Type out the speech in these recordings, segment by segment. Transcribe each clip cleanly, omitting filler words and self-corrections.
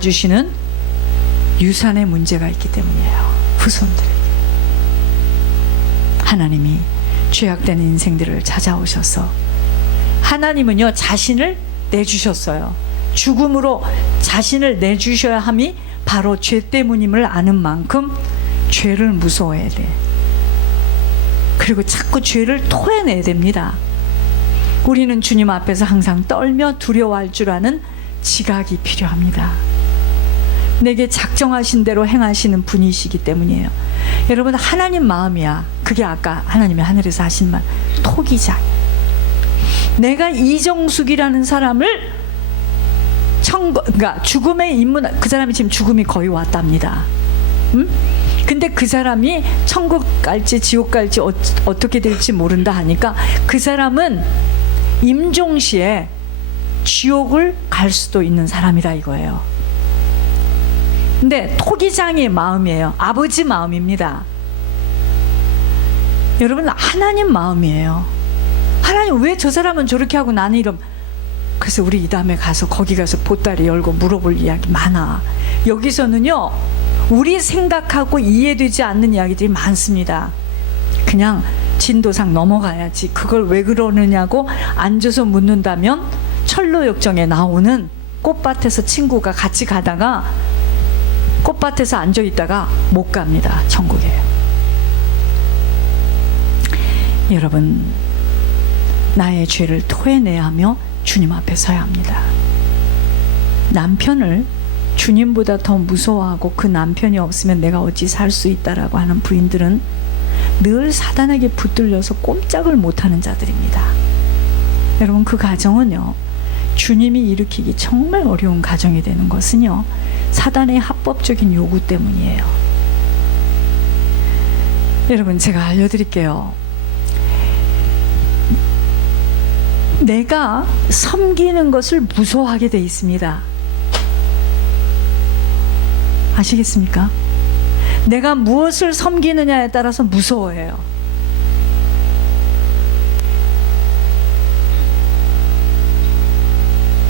주시는 유산의 문제가 있기 때문이에요. 후손들에게 하나님이 죄악된 인생들을 찾아오셔서 하나님은요 자신을 내주셨어요. 죽음으로 자신을 내주셔야 함이 바로 죄 때문임을 아는 만큼 죄를 무서워해야 돼. 그리고 자꾸 죄를 토해내야 됩니다. 우리는 주님 앞에서 항상 떨며 두려워할 줄 아는 지각이 필요합니다. 내게 작정하신 대로 행하시는 분이시기 때문이에요. 여러분, 하나님 마음이야. 그게 아까 하나님이 하늘에서 하신 말, 토기장. 내가 이정숙이라는 사람을 그러니까 죽음에 입문, 그 사람이 지금 죽음이 거의 왔답니다. 근데 그 사람이 천국 갈지 지옥 갈지 어떻게 될지 모른다 하니까 그 사람은 임종시에 지옥을 갈 수도 있는 사람이라 이거예요. 근데 토기장의 마음이에요. 아버지 마음입니다. 여러분, 하나님 마음이에요. 하나님 왜 저 사람은 저렇게 하고 나는 이런. 그래서 우리 이 다음에 가서 거기 가서 보따리 열고 물어볼 이야기 많아. 여기서는요 우리 생각하고 이해되지 않는 이야기들이 많습니다. 그냥 진도상 넘어가야지. 그걸 왜 그러느냐고 앉아서 묻는다면 철로역정에 나오는 꽃밭에서 친구가 같이 가다가 꽃밭에서 앉아있다가 못 갑니다. 천국에. 여러분, 나의 죄를 토해내야 하며 주님 앞에 서야 합니다. 남편을 주님보다 더 무서워하고 그 남편이 없으면 내가 어찌 살 수 있다라고 하는 부인들은 늘 사단에게 붙들려서 꼼짝을 못하는 자들입니다. 여러분, 그 가정은요 주님이 일으키기 정말 어려운 가정이 되는 것은요 사단의 합법적인 요구 때문이에요. 여러분, 제가 알려드릴게요. 내가 섬기는 것을 무서워하게 돼 있습니다. 아시겠습니까? 내가 무엇을 섬기느냐에 따라서 무서워해요.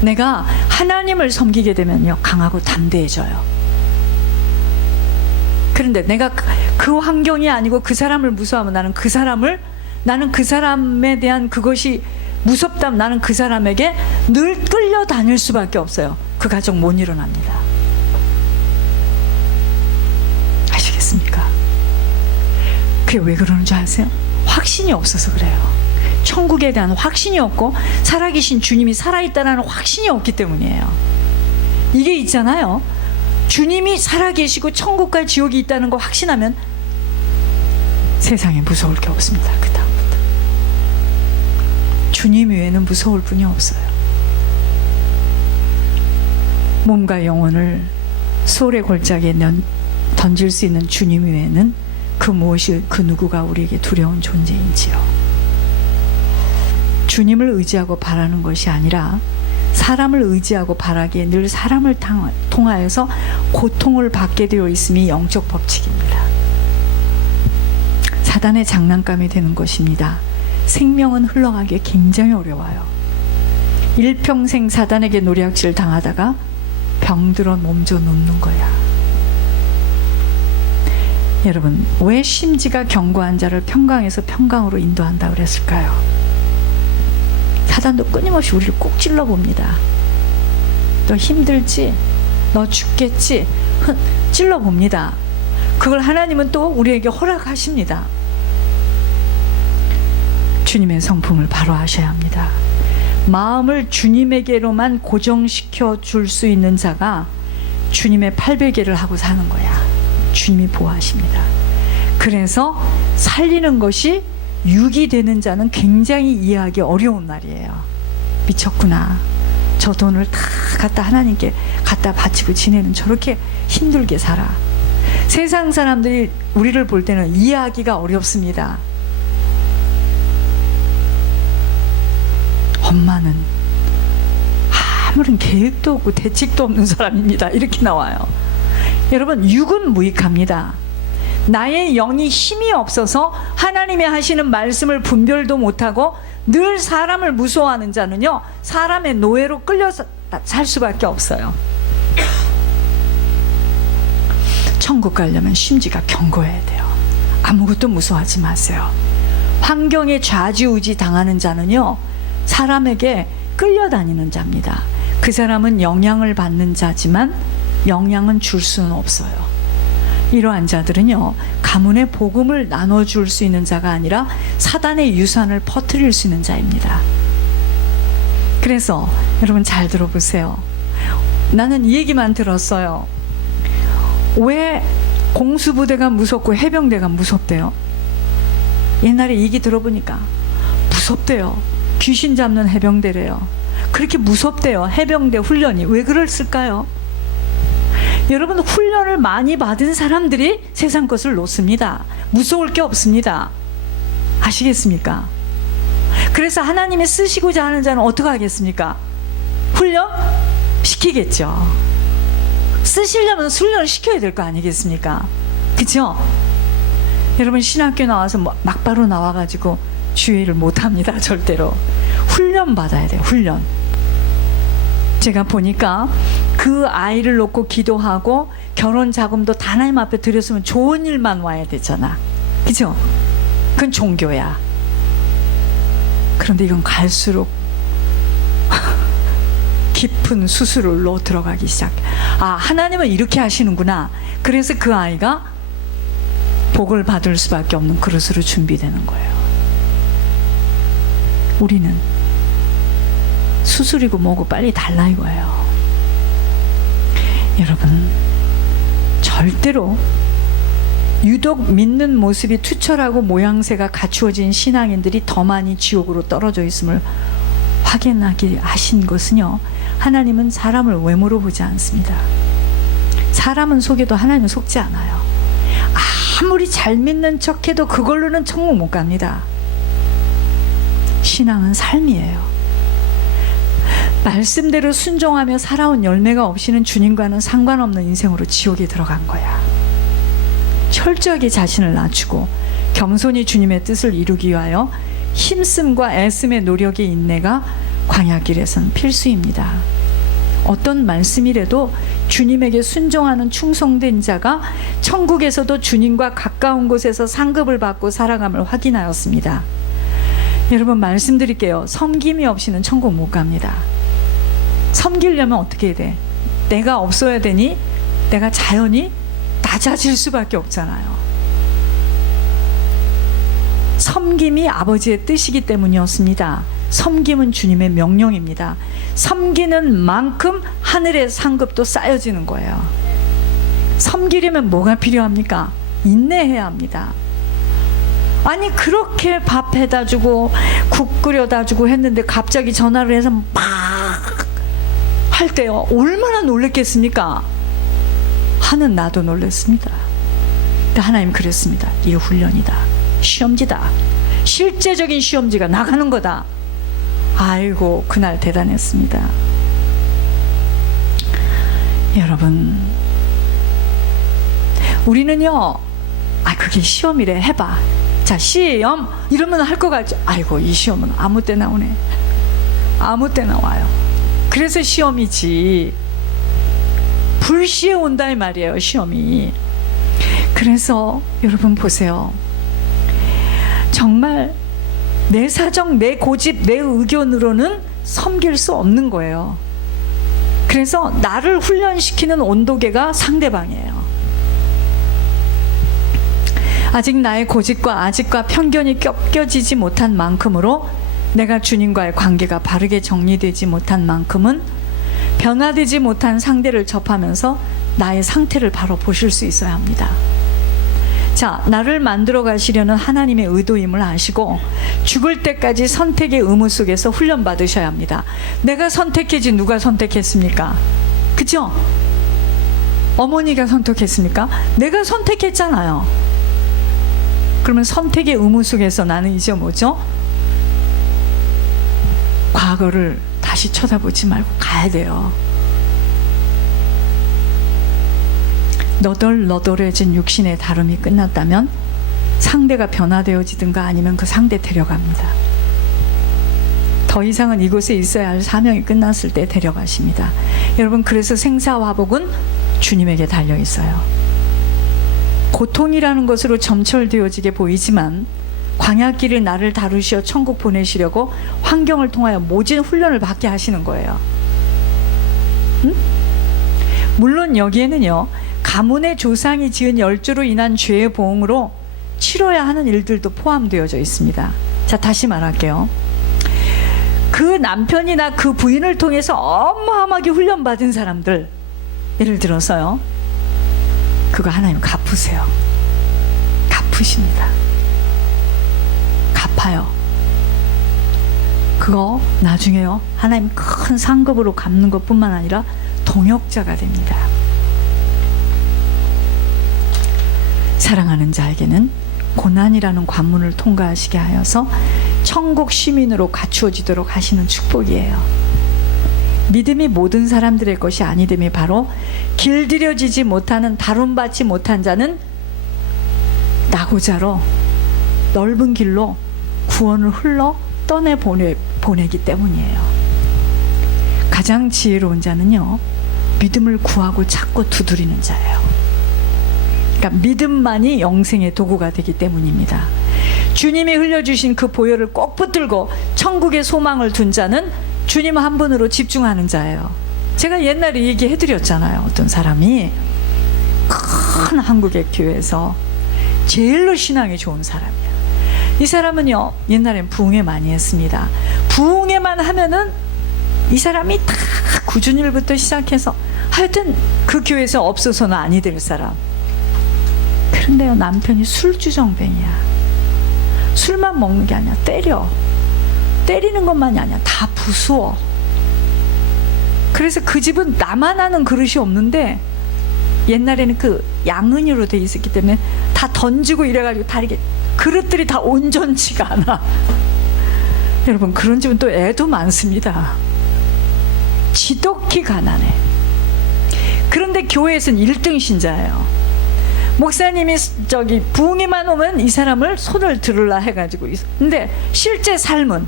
내가 하나님을 섬기게 되면요 강하고 담대해져요. 그런데 내가 그 환경이 아니고 그 사람을 무서워하면 나는 그 사람에 대한 그것이 무섭다면 나는 그 사람에게 늘 끌려다닐 수밖에 없어요. 그 가정 못 일어납니다. 아시겠습니까? 그게 왜 그러는 줄 아세요? 확신이 없어서 그래요. 천국에 대한 확신이 없고 살아계신 주님이 살아있다는 확신이 없기 때문이에요. 이게 있잖아요. 주님이 살아계시고 천국과 지옥이 있다는 거 확신하면 세상에 무서울 게 없습니다. 그 다음부터 주님 외에는 무서울 분이 없어요. 몸과 영혼을 소울의 골짜기에 던질 수 있는 주님 외에는 그 무엇이 그 누구가 우리에게 두려운 존재인지요. 주님을 의지하고 바라는 것이 아니라 사람을 의지하고 바라기에 늘 사람을 통하여서 고통을 받게 되어 있음이 영적 법칙입니다. 사단의 장난감이 되는 것입니다. 생명은 흘러가기 굉장히 어려워요. 일평생 사단에게 노략질 당하다가 병들어 몸져 눕는 거야. 여러분, 왜 심지가 견고한 자를 평강에서 평강으로 인도한다 그랬을까요? 사단도 끊임없이 우리를 꼭 찔러봅니다. 너 힘들지? 너 죽겠지? 찔러봅니다. 그걸 하나님은 또 우리에게 허락하십니다. 주님의 성품을 바로 하셔야 합니다. 마음을 주님에게로만 고정시켜 줄 수 있는 자가 주님의 팔베개를 하고 사는 거야. 주님이 보호하십니다. 그래서 살리는 것이 육이 되는 자는 굉장히 이해하기 어려운 말이에요. 미쳤구나. 저 돈을 다 갖다 하나님께 갖다 바치고 지내는 저렇게 힘들게 살아. 세상 사람들이 우리를 볼 때는 이해하기가 어렵습니다. 엄마는 아무런 계획도 없고 대책도 없는 사람입니다. 이렇게 나와요. 여러분, 육은 무익합니다. 나의 영이 힘이 없어서 하나님이 하시는 말씀을 분별도 못하고 늘 사람을 무서워하는 자는요 사람의 노예로 끌려서 살 수밖에 없어요. 천국 가려면 심지가 견고해야 돼요. 아무것도 무서워하지 마세요. 환경에 좌지우지 당하는 자는요, 사람에게 끌려다니는 자입니다. 그 사람은 영향을 받는 자지만 영향은 줄 수는 없어요. 이러한 자들은요, 가문의 복음을 나눠줄 수 있는 자가 아니라 사단의 유산을 퍼뜨릴 수 있는 자입니다. 그래서 여러분 잘 들어보세요. 나는 이 얘기만 들었어요. 왜 공수부대가 무섭고 해병대가 무섭대요? 옛날에 얘기 들어보니까 무섭대요. 귀신 잡는 해병대래요. 그렇게 무섭대요. 해병대 훈련이. 왜 그랬을까요? 여러분, 훈련을 많이 받은 사람들이 세상 것을 놓습니다. 무서울 게 없습니다. 아시겠습니까? 그래서 하나님이 쓰시고자 하는 자는 어떻게 하겠습니까? 훈련 시키겠죠. 쓰시려면 훈련을 시켜야 될 거 아니겠습니까? 그쵸? 여러분, 신학교 나와서 막바로 나와가지고 주의를 못합니다. 절대로. 훈련 받아야 돼요. 훈련. 제가 보니까 그 아이를 놓고 기도하고 결혼 자금도 다 하나님 앞에 드렸으면 좋은 일만 와야 되잖아. 그죠? 그건 종교야. 그런데 이건 갈수록 깊은 수술로 들어가기 시작해. 아, 하나님은 이렇게 하시는구나. 그래서 그 아이가 복을 받을 수밖에 없는 그릇으로 준비되는 거예요. 우리는 수술이고 뭐고 빨리 달라 이거예요. 여러분, 절대로 유독 믿는 모습이 투철하고 모양새가 갖추어진 신앙인들이 더 많이 지옥으로 떨어져 있음을 확인하게 하신 것은요, 하나님은 사람을 외모로 보지 않습니다. 사람은 속여도 하나님은 속지 않아요. 아무리 잘 믿는 척해도 그걸로는 천국 못 갑니다. 신앙은 삶이에요. 말씀대로 순종하며 살아온 열매가 없이는 주님과는 상관없는 인생으로 지옥에 들어간 거야. 철저하게 자신을 낮추고 겸손히 주님의 뜻을 이루기 위하여 힘씀과 애씀의 노력의 인내가 광야길에선 필수입니다. 어떤 말씀이라도 주님에게 순종하는 충성된 자가 천국에서도 주님과 가까운 곳에서 상급을 받고 살아감을 확인하였습니다. 여러분, 말씀드릴게요. 섬김이 없이는 천국 못 갑니다. 섬기려면 어떻게 해야 돼? 내가 없어야 되니 내가 자연히 낮아질 수밖에 없잖아요. 섬김이 아버지의 뜻이기 때문이었습니다. 섬김은 주님의 명령입니다. 섬기는 만큼 하늘의 상급도 쌓여지는 거예요. 섬기려면 뭐가 필요합니까? 인내해야 합니다. 아니, 그렇게 밥 해다 주고 국 끓여다 주고 했는데 갑자기 전화를 해서 막 할 때요, 얼마나 놀랬겠습니까? 하는 나도 놀랬습니다. 근데 하나님 그랬습니다. 이게 훈련이다. 시험지다. 실제적인 시험지가 나가는 거다. 아이고, 그날 대단했습니다. 여러분, 우리는요, 그게 시험이래, 해봐. 자, 시험 이러면 할 것 같죠. 아이고, 이 시험은 아무 때 나오네. 아무 때 나와요. 그래서 시험이지, 불시에 온다 이 말이에요, 시험이. 그래서 여러분 보세요. 정말 내 사정, 내 고집, 내 의견으로는 섬길 수 없는 거예요. 그래서 나를 훈련시키는 온도계가 상대방이에요. 아직 나의 고집과 아직과 편견이 꺾여지지 못한 만큼으로, 내가 주님과의 관계가 바르게 정리되지 못한 만큼은 변화되지 못한 상대를 접하면서 나의 상태를 바로 보실 수 있어야 합니다. 자, 나를 만들어 가시려는 하나님의 의도임을 아시고 죽을 때까지 선택의 의무 속에서 훈련 받으셔야 합니다. 내가 선택했지 누가 선택했습니까? 그죠? 어머니가 선택했습니까? 내가 선택했잖아요. 그러면 선택의 의무 속에서 나는 이제 뭐죠? 과거를 다시 쳐다보지 말고 가야 돼요. 너덜너덜해진 육신의 다름이 끝났다면 상대가 변화되어지든가 아니면 그 상대 데려갑니다. 더 이상은 이곳에 있어야 할 사명이 끝났을 때 데려가십니다. 여러분, 그래서 생사화복은 주님에게 달려 있어요. 고통이라는 것으로 점철되어지게 보이지만 광야길을 나를 다루시어 천국 보내시려고 환경을 통하여 모진 훈련을 받게 하시는 거예요. 응? 물론 여기에는요, 가문의 조상이 지은 열조로 인한 죄의 보응으로 치러야 하는 일들도 포함되어져 있습니다. 자, 다시 말할게요. 그 남편이나 그 부인을 통해서 어마어마하게 훈련받은 사람들, 예를 들어서요, 그거 하나님 갚으세요. 갚으십니다. 갚아요. 그거 나중에요, 하나님 큰 상급으로 갚는 것뿐만 아니라 동역자가 됩니다. 사랑하는 자에게는 고난이라는 관문을 통과하시게 하여서 천국 시민으로 갖추어지도록 하시는 축복이에요. 믿음이 모든 사람들의 것이 아니됨이 바로 길들여지지 못하는, 다룸받지 못한 자는 나고자로 넓은 길로 구원을 흘러 보내기 때문이에요. 가장 지혜로운 자는요, 믿음을 구하고 찾고 두드리는 자예요. 그러니까 믿음만이 영생의 도구가 되기 때문입니다. 주님이 흘려주신 그 보혈을 꼭 붙들고 천국의 소망을 둔 자는 주님 한 분으로 집중하는 자예요. 제가 옛날에 얘기해드렸잖아요. 어떤 사람이 큰 한국의 교회에서 제일로 신앙이 좋은 사람이에요. 이 사람은요, 옛날엔 부흥회 많이 했습니다. 부흥회만 하면은 이 사람이 다 굳은 일부터 시작해서 하여튼 그 교회에서 없어서는 아니 될 사람. 그런데요, 남편이 술주정뱅이야. 술만 먹는 게 아니야, 때리는 것만이 아니야, 다 부수어. 그래서 그 집은 나만 하는 그릇이 없는데, 옛날에는 그 양은으로 돼 있었기 때문에 다 던지고 이래가지고 다 이렇게 그릇들이 다 온전치가 않아. 여러분, 그런 집은 또 애도 많습니다. 지독히 가난해. 그런데 교회에서는 1등 신자예요. 목사님이 저기 부흥회만 오면 이 사람을 손을 들으라 해가지고, 근데 실제 삶은,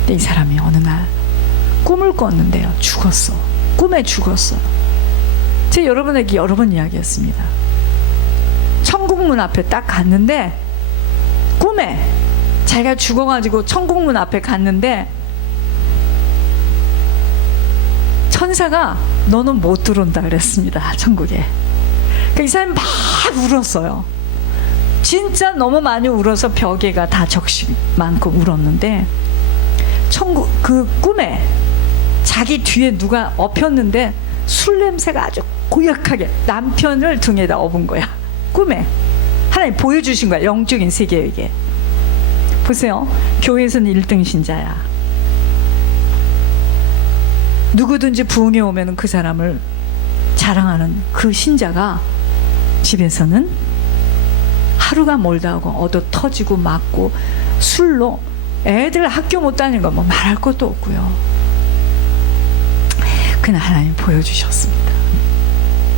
근데 이 사람이 어느 날 꿈을 꿨는데요, 죽었어. 꿈에 죽었어. 제가 여러분에게 여러 번 이야기했습니다. 천국문 앞에 딱 갔는데, 꿈에 자기가 죽어가지고 천국문 앞에 갔는데 천사가 너는 못 들어온다 그랬습니다, 천국에. 이 사람이 막 울었어요. 진짜 너무 많이 울어서 벽에가 다 적실 만큼 울었는데, 천국 그 꿈에 자기 뒤에 누가 엎였는데 술 냄새가 아주 고약하게 남편을 등에다 업은 거야. 꿈에 하나님 보여주신 거야, 영적인 세계에게. 보세요, 교회에서는 1등 신자야. 누구든지 부흥에 오면 그 사람을 자랑하는 그 신자가 집에서는 하루가 멀다 하고 얻어 터지고 맞고 술로 애들 학교 못 다니는 거 뭐 말할 것도 없고요. 그날 하나님 보여주셨습니다.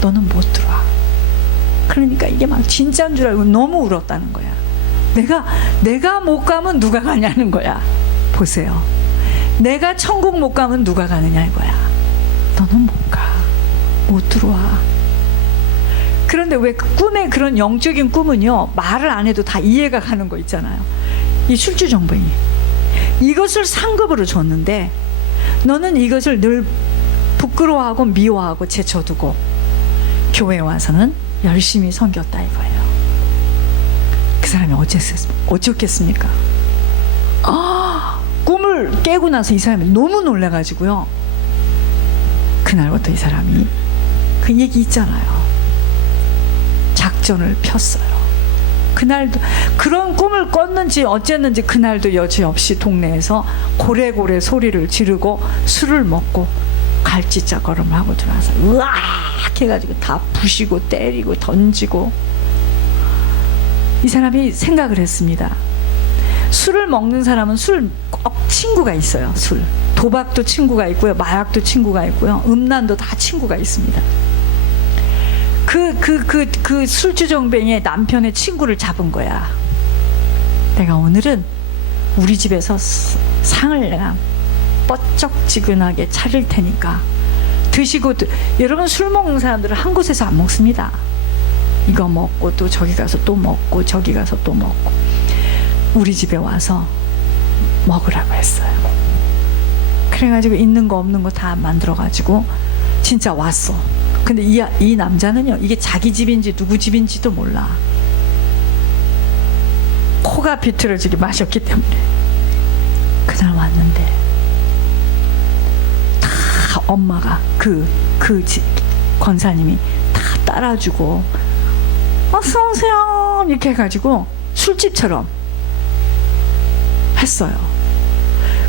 너는 못 들어와. 그러니까 이게 막 진짜인 줄 알고 너무 울었다는 거야. 내가 못 가면 누가 가냐는 거야. 보세요, 내가 천국 못 가면 누가 가느냐 이거야. 너는 못 가, 못 들어와. 그런데 왜 그 꿈의 그런 영적인 꿈은요, 말을 안 해도 다 이해가 가는 거 있잖아요. 이 술주정뱅이, 이것을 상급으로 줬는데 너는 이것을 늘 부끄러워하고 미워하고 제쳐두고 교회에 와서는 열심히 섬겼다 이거예요. 그 사람이 어쩌겠습니까? 꿈을 깨고 나서 이 사람이 너무 놀라가지고요, 그날부터 이 사람이 그 얘기 있잖아요, 작전을 폈어요. 그날도 그런 꿈을 꿨는지 어쨌는지 그날도 여지없이 동네에서 고래고래 소리를 지르고 술을 먹고 갈지자 걸음을 하고 들어와서 으악 해가지고 다 부시고 때리고 던지고. 이 사람이 생각을 했습니다. 술을 먹는 사람은 꼭 친구가 있어요. 술, 도박도 친구가 있고요, 마약도 친구가 있고요, 음란도 다 친구가 있습니다. 그 술주정뱅이의 남편의 친구를 잡은 거야. 내가 오늘은 우리 집에서 상을 내가 뻗쩍지근하게 차릴 테니까 드시고. 여러분, 술 먹는 사람들은 한 곳에서 안 먹습니다. 이거 먹고 또 저기 가서 또 먹고 저기 가서 또 먹고 우리 집에 와서 먹으라고 했어요. 그래가지고 있는 거 없는 거 다 만들어가지고 진짜 왔어. 근데 이 남자는요, 이게 자기 집인지 누구 집인지도 몰라. 코가 비틀어지게 마셨기 때문에. 그날 왔는데 다 엄마가 권사님이 다 따라주고 어서 오세요 이렇게 해가지고 술집처럼 했어요.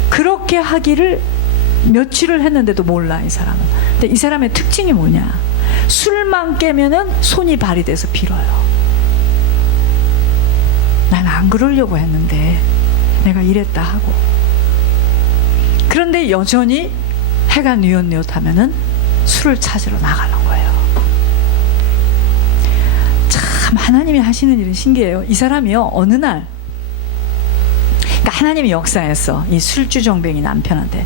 그렇게 하기를 며칠을 했는데도 몰라, 이 사람은. 근데 이 사람의 특징이 뭐냐, 술만 깨면은 손이 발이 돼서 빌어요. 난 안 그러려고 했는데 내가 이랬다 하고. 그런데 여전히 해가 뉘엿뉘엿하면은 술을 찾으러 나가는 거예요. 참 하나님이 하시는 일은 신기해요. 이 사람이요, 어느 날, 그러니까 하나님이 역사했어, 이 술주정뱅이 남편한테.